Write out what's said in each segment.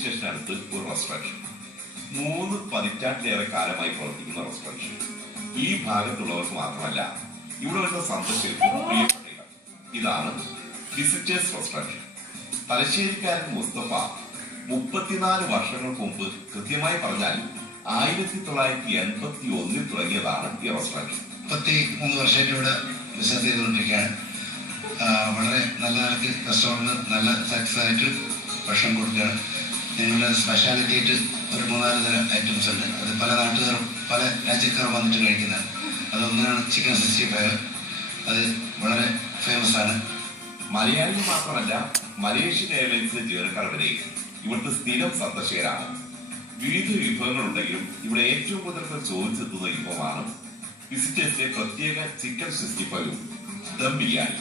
സ്റ്റേഷനടുത്ത് ഒരു റെസ്റ്റോറന്റ്. 3 പതിറ്റാണ്ടിലേറെ കാലമായി പ്രവർത്തിക്കുന്ന റെസ്റ്റോറന്റ്. ഈ ഭാഗത്തുള്ളവർക്ക് മാത്രമല്ല, ഇവിടെ വരുന്ന സന്ദർശകർക്ക് പ്രിയപ്പെട്ട ഇടം. ഇതാണ് വിസിറ്റേഴ്സ് റെസ്റ്റോറന്റ്. തലശ്ശേരിക്കാരൻ മുസ്തഫ 34 വർഷങ്ങൾക്ക് മുമ്പ്, കൃത്യമായി പറഞ്ഞാൽ 1981 തുടങ്ങിയതാണ് ഈ റെസ്റ്റോറന്റ്. 33 വർഷമായിട്ട് ഇവിടെ ബിസിനസ് ചെയ്തുകൊണ്ടിരിക്കുകയാണ്. വളരെ നല്ല നിലയ്ക്ക് കസ്റ്റമറിന് നല്ല സാറ്റിസ്ഫൈ ആയിട്ട് ഭക്ഷണം കൊടുക്കുകയാണ്. ഞങ്ങളുടെ സ്പെഷ്യാലിറ്റി ആയിട്ട് ഒരു 3-4 തരം ഐറ്റംസ് ഉണ്ട്. അത് പല നാട്ടുകാരും പല രാജ്യക്കാരും വന്നിട്ട് കഴിക്കുന്നതാണ്. അതൊന്നാണ് ചിക്കൻ 65. അത് വളരെ ഫേമസ് ആണ്. മലയാളികൾ മാത്രമല്ല, മലേഷ്യൻ എയർലൈൻസിലെ ജീവനക്കാർ വരെ ഇവിടുത്തെ സ്ഥിരം സന്ദർശകരാണ്. വിവിധ വിഭവങ്ങളുണ്ടെങ്കിലും ഇവിടെ ഏറ്റവും കൂടുതൽ ചോദിച്ചെത്തുന്ന വിഭവമാണ് വിസിറ്റേഴ്സിലെ പ്രത്യേക ചിക്കൻ 65 ദം ബിരിയാണി.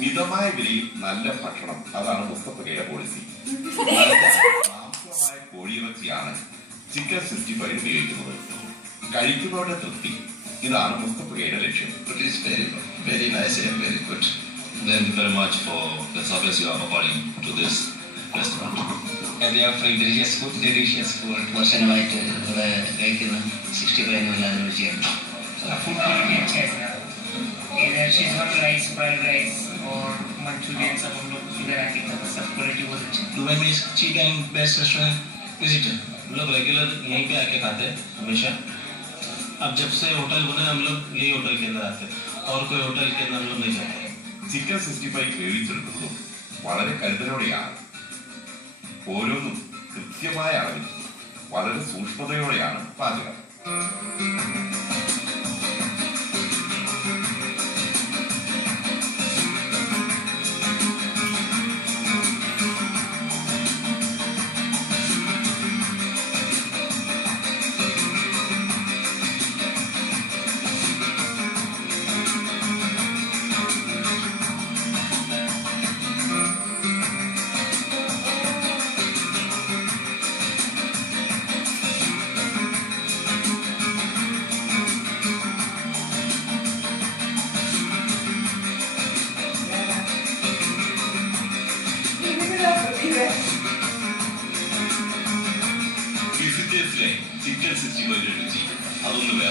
മിതമായ വിലയിൽ നല്ല ഭക്ഷണം, അതാണ് മുസ്തഫയുടെ പോളിസി. മാംസമായ കോഴിയിറച്ചിയാണ് ചിക്കൻ 65 ഉപയോഗിക്കുന്നത്. കഴിക്കുന്നവരുടെ തൃപ്തി, ഇതാണ് മുസ്തഫയുടെ ലക്ഷ്യം. Very nice and very good. Thank you very much for the service you are providing to this restaurant. They are very delicious food. വർഷങ്ങളായിട്ട് ഇവിടെ കഴിക്കുന്ന 65 നല്ലതാണ് രുചിയാണ്. फूड क्वालिटी अच्छा है सर. इधर शेजवान राइस, फ्राइड राइस और मंचूरियन सब हम लोग इधर आके खाते, सब क्वालिटी बहुत अच्छी है. दुबई में cheap and best restaurant visitor. हम लोग रेगुलर यहीं पे आके खाते हैं हमेशा. अब जब से होटल बने हम लोग यही होटल के अंदर आते हैं, और कोई होटल के अंदर हम लोग नहीं जाते. ചിക്കൻ 65 വേവിച്ചെടുക്കുന്നതും വളരെ കരുതലോടെയാണ്. ഓരോന്നും കൃത്യമായ അളവിൽ വളരെ സൂക്ഷ്മതയോടെയാണ് പാചകം. വിസിറ്റേഴ്സിലെ ചിക്കൻ 65 രുചി അതൊന്ന് വേറെ.